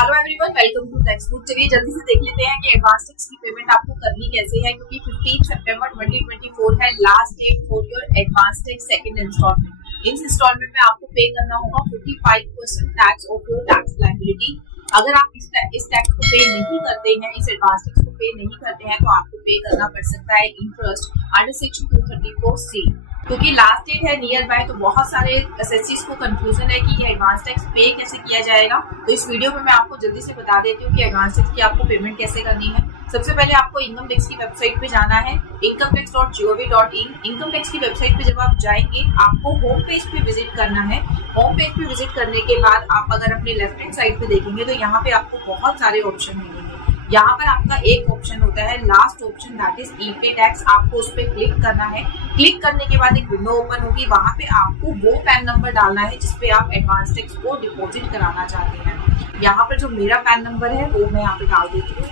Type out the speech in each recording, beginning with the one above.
Hello everyone, welcome to textbook. चलिए जल्दी से देख लेते हैं कि एडवांस टैक्स की पेमेंट आपको करनी कैसे है, क्योंकि 15 सितंबर 2024 है last date for your advance tax second instalment. इस इंस्टॉलमेंट में आपको पे करना होगा 45% tax of your tax liability. अगर आप इस टैक्स को पे नहीं करते हैं, इस एडवांस टैक्स को पे नहीं करते हैं, तो आपको पे करना पड़ सकता है इंटरेस्ट अंडर सेक्शन 234C। क्योंकि लास्ट डेट है नियर बाय, तो बहुत सारे एसएससीज को कंफ्यूजन है कि ये एडवांस टैक्स पे कैसे किया जाएगा। तो इस वीडियो में मैं आपको जल्दी से बता देती हूँ कि एडवांस टैक्स की आपको पेमेंट कैसे करनी है। सबसे पहले आपको इनकम टैक्स की वेबसाइट पे जाना है, incometax.gov.in। इनकम टैक्स की वेबसाइट पे जब आप जाएंगे, आपको होम पेज पे विजिट करना है। होम पेज पे विजिट करने के बाद आप अगर अपने लेफ्ट हैंड साइड पे देखेंगे तो यहाँ पे आपको बहुत सारे ऑप्शन मिलेंगे। यहाँ पर आपका एक ऑप्शन होता है last option, that is e-pay tax. आपको उस पर क्लिक करना है। क्लिक करने के बाद एक विंडो ओपन होगी, वहां पे आपको वो पैन नंबर डालना है जिसपे आप एडवांस टैक्स को डिपॉजिट कराना चाहते हैं। यहाँ पर जो मेरा पैन नंबर है वो मैं यहाँ पे डाल देती हूँ।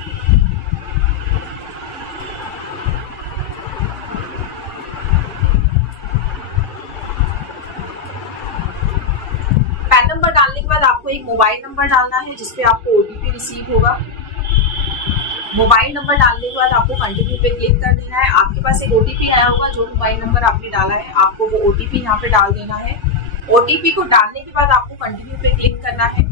पैन नंबर डालने के बाद आपको एक मोबाइल नंबर डालना है जिसपे आपको ओटीपी रिसीव होगा। मोबाइल नंबर डालने के बाद आपको कंटिन्यू पे क्लिक कर देना है। आपके पास एक ओटीपी आया होगा, जो मोबाइल नंबर आपने डाला है आपको वो ओटीपी यहाँ पे डाल देना है। ओटीपी को डालने के बाद आपको कंटिन्यू पे क्लिक करना है।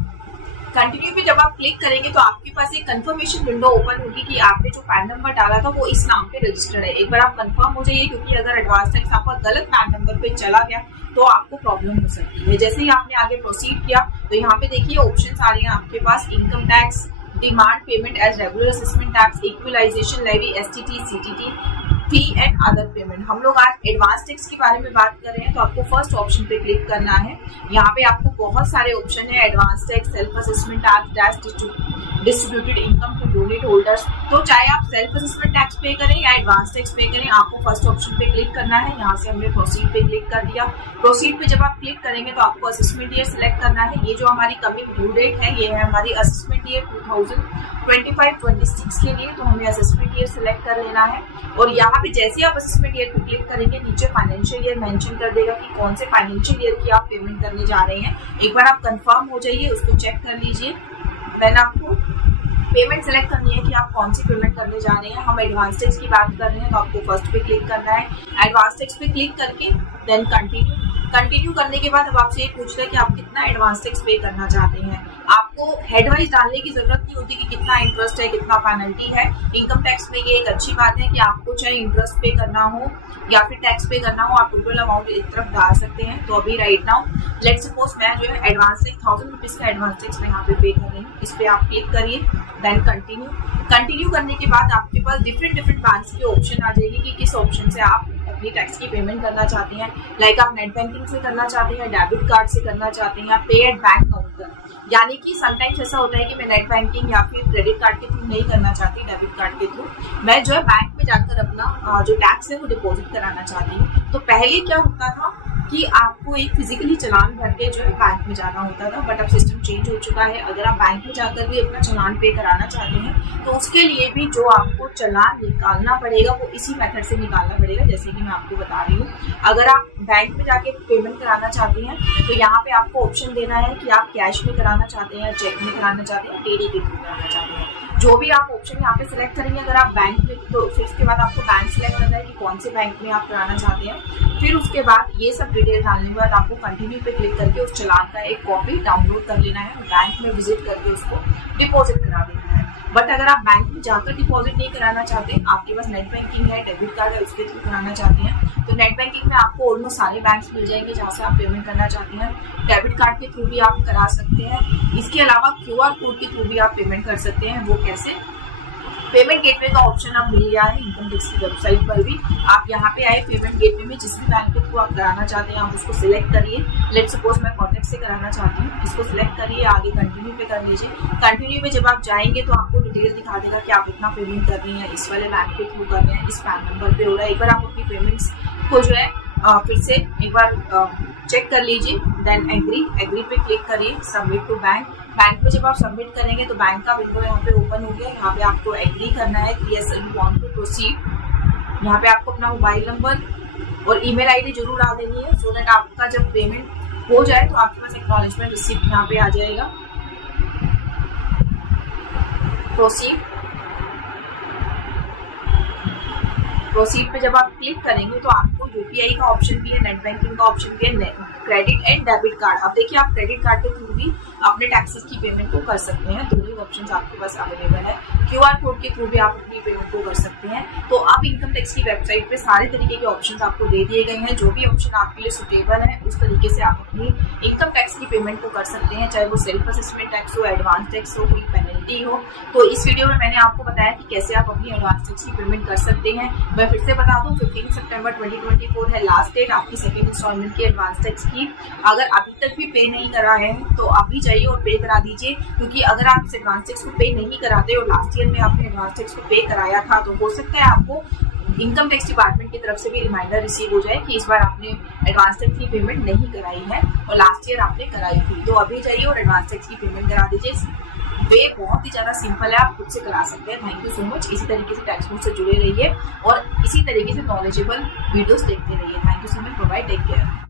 कंटिन्यू पे जब आप क्लिक करेंगे तो आपके पास एक कंफर्मेशन विंडो ओपन होगी कि आपने जो पैन नंबर डाला था वो इस नाम पे रजिस्टर्ड है। एक बार आप कंफर्म हो जाइए, क्योंकि अगर एडवांस टैक्स आपका गलत पैन नंबर पे चला गया तो आपको प्रॉब्लम हो सकती है। जैसे ही आपने आगे प्रोसीड किया तो यहाँ पे देखिए ऑप्शन आ रहे हैं आपके पास, income tax, demand payment as regular assessment tax, equalization levy, STT, CTT, fee and other payment. हम लोग आज एडवांस टैक्स के बारे में बात कर रहे हैं, तो आपको फर्स्ट ऑप्शन पे क्लिक करना है। यहाँ पे आपको बहुत सारे ऑप्शन है, advance tax, self assessment tax, distributed income to unit holders. तो चाहे आप सेल्फ असेसमेंट टैक्स पे करें या एडवांस टैक्स पे करें, आपको फर्स्ट ऑप्शन पे क्लिक करना है। यहाँ से हमने प्रोसीड पे क्लिक कर दिया। प्रोसीड पे जब आप क्लिक करेंगे तो आपको असेसमेंट ईयर सिलेक्ट करना है। ये जो हमारी कमिंग ड्यू डेट है, ये है हमारी असेसमेंट ईयर 2025-26 के लिए, तो हमें असेसमेंट ईयर सिलेक्ट कर लेना है। और यहाँ पे जैसे आप असेसमेंट ईयर पे क्लिक करेंगे, नीचे फाइनेंशियल ईयर मेंशन कर देगा कि कौन से फाइनेंशियल ईयर की आप पेमेंट करने जा रहे हैं। एक बार आप कंफर्म हो जाइए, उसको चेक कर लीजिए। देन आपको पेमेंट सेलेक्ट करनी है कि आप कौन सी पेमेंट करने जा रहे हैं। हम एडवांस टैक्स की बात कर रहे हैं, तो आपको फर्स्ट पे क्लिक करना है। एडवांस टैक्स पे क्लिक करके देन कंटिन्यू करने के बाद अब आपसे ये पूछ रहा है कि आप कितना एडवांस टैक्स पे करना चाहते हैं। आपको हेडवाइज डालने की जरूरत नहीं होती कि कितना इंटरेस्ट है, कितना पेनल्टी है। इनकम टैक्स में ये एक अच्छी बात है कि आपको चाहे इंटरेस्ट पे करना हो या फिर टैक्स पे करना हो, आप टोटल अमाउंट एक तरफ डाल सकते हैं। तो अभी राइट नाउ लेट्स सपोज मैं जो है एडवांस टैक्स 1000 रुपीज का एडवांस टैक्स में यहाँ पे पे कर रही हूँ। इस पे आप क्लिक करिए, देन कंटिन्यू करने के बाद आपके पास डिफरेंट बैंक्स के ऑप्शन आ जाएगी कि किस ऑप्शन से आप अपनी टैक्स की पेमेंट करना चाहते हैं। लाइक आप नेट बैंकिंग से करना चाहते हैं, डेबिट कार्ड से करना चाहते हैं, या पे एट बैंक काउंटर। यानी कि समटाइम्स ऐसा होता है कि मैं नेट बैंकिंग या फिर क्रेडिट कार्ड के थ्रू नहीं करना चाहती, डेबिट कार्ड के थ्रू मैं जो है बैंक में जाकर अपना जो टैक्स है वो डिपॉजिट कराना चाहती हूँ। तो पहले क्या होता था कि आपको एक फिजिकली चालान भर के जो है बैंक में जाना होता था, बट अब सिस्टम चेंज हो चुका है। अगर आप बैंक में जाकर भी अपना चालान पे कराना चाहते हैं तो उसके लिए भी जो आपको चालान निकालना पड़ेगा वो इसी मेथड से निकालना पड़ेगा, जैसे कि मैं आपको बता रही हूँ। अगर आप बैंक में जाके पेमेंट कराना चाहते हैं तो यहाँ पे आपको ऑप्शन देना है कि आप कैश में कराना चाहते हैं, चेक में कराना चाहते हैं, टीडी के थ्रू कराना चाहते हैं। जो भी आप ऑप्शन यहाँ पे सिलेक्ट करेंगे, अगर आप बैंक में, तो फिर उसके बाद आपको बैंक सिलेक्ट करना है कि कौन से बैंक में आप कराना चाहते हैं। फिर उसके बाद ये सब डिटेल डालने के बाद आपको कंटिन्यू पे क्लिक करके उस चालान का एक कॉपी डाउनलोड कर लेना है, बैंक में विजिट करके उसको डिपॉजिट करा देना है। बट अगर आप बैंक में जाकर डिपॉजिट नहीं कराना चाहते, आपके पास नेट बैंकिंग है, डेबिट कार्ड है, उसके थ्रू कराना चाहते हैं, तो नेट बैंकिंग में आपको ऑलमोस्ट सारे बैंक्स मिल जाएंगे जहाँ से आप पेमेंट करना चाहते हैं। डेबिट कार्ड के थ्रू भी आप करा सकते हैं। इसके अलावा क्यूआर कोड के थ्रू भी आप पेमेंट कर सकते हैं। वो कैसे? पेमेंट गेटवे का ऑप्शन अब मिल गया है इनकम टैक्स की वेबसाइट पर भी। आप यहाँ पे आए, पेमेंट गेटवे में जिस भी बैंक के थ्रू आप कराना चाहते हैं आप उसको सिलेक्ट करिए। लेट्स सपोज मैं कॉन्टैक्ट से कराना चाहती हूँ, इसको सिलेक्ट करिए, आगे कंटिन्यू पे कर लीजिए। कंटिन्यू पे जब आप जाएंगे तो आपको डिटेल दिखा देगा कि आप इतना पेमेंट कर रही हैं, इस वाले बैंक के थ्रू कर रहे हैं, इस पैन नंबर पे हो रहा है। एक बार आप अपनी पेमेंट्स को जो है फिर से एक बार चेक कर लीजिए। देन एग्री पे क्लिक करिए, सबमिट टू बैंक। बैंक में जब आप सबमिट करेंगे तो बैंक का विंडो यहाँ पे ओपन हो गया। यहाँ पे आपको एग्री करना है कि yes you want to proceed. यहाँ पे आपको अपना मोबाइल नंबर और ईमेल आईडी जरूर डाल देनी है, सो दैट आपका जब पेमेंट हो जाए तो आपके पास एक्नॉलेजमेंट रिसीप्ट यहाँ पे आ जाएगा। प्रोसीड पे जब आप क्लिक करेंगे तो आपको यूपीआई का ऑप्शन भी है, नेट बैंकिंग का ऑप्शन भी है, क्रेडिट एंड डेबिट कार्ड। अब देखिए आप क्रेडिट कार्ड के थ्रू भी अपने टैक्सेस की पेमेंट को कर सकते हैं, दोनों ऑप्शंस आपके पास अवेलेबल है। क्यूआर कोड के थ्रू भी आप अपनी पेमेंट को कर सकते हैं। तो अब इनकम टैक्स की वेबसाइट पे सारे तरीके के ऑप्शंस आपको दे दिए गए हैं, जो भी ऑप्शन आपके लिए सुटेबल है उस तरीके से आप अपनी इनकम टैक्स की पेमेंट को कर सकते हैं, चाहे वो सेल्फ असेसमेंट टैक्स हो, एडवांस टैक्स हो, कोई पेनल्टी हो। तो इस वीडियो में मैंने आपको बताया कि कैसे आप अपनी एडवांस टैक्स की पेमेंट कर सकते हैं। मैं फिर से बता दूं 15 सितंबर 2024 है लास्ट डेट आपकी सेकेंड इंस्टॉलमेंट की एडवांस टैक्स की। अगर अभी तक भी पे नहीं करा है तो अभी जाइए और पे करा दीजिए, क्योंकि अगर आप इस एडवांस टैक्स को पे नहीं कराते और लास्ट ईयर में आपने एडवांस टैक्स को पे कराया था तो हो सकता है आपको इनकम टैक्स डिपार्टमेंट की तरफ से भी रिमाइंडर रिसीव हो जाए कि इस बार आपने एडवांस टैक्स की पेमेंट नहीं कराई है और लास्ट ईयर आपने कराई थी। तो अभी जाइए और एडवांस टैक्स की पेमेंट करा दीजिए। वे बहुत ही ज्यादा सिंपल है, आप खुद से करा सकते हैं। Thank you so much. इसी तरीके से टैक्स बोर्ड से जुड़े रहिए और इसी तरीके से नॉलेजेबल वीडियोस देखते रहिए। Thank you so much. Bye bye, take care.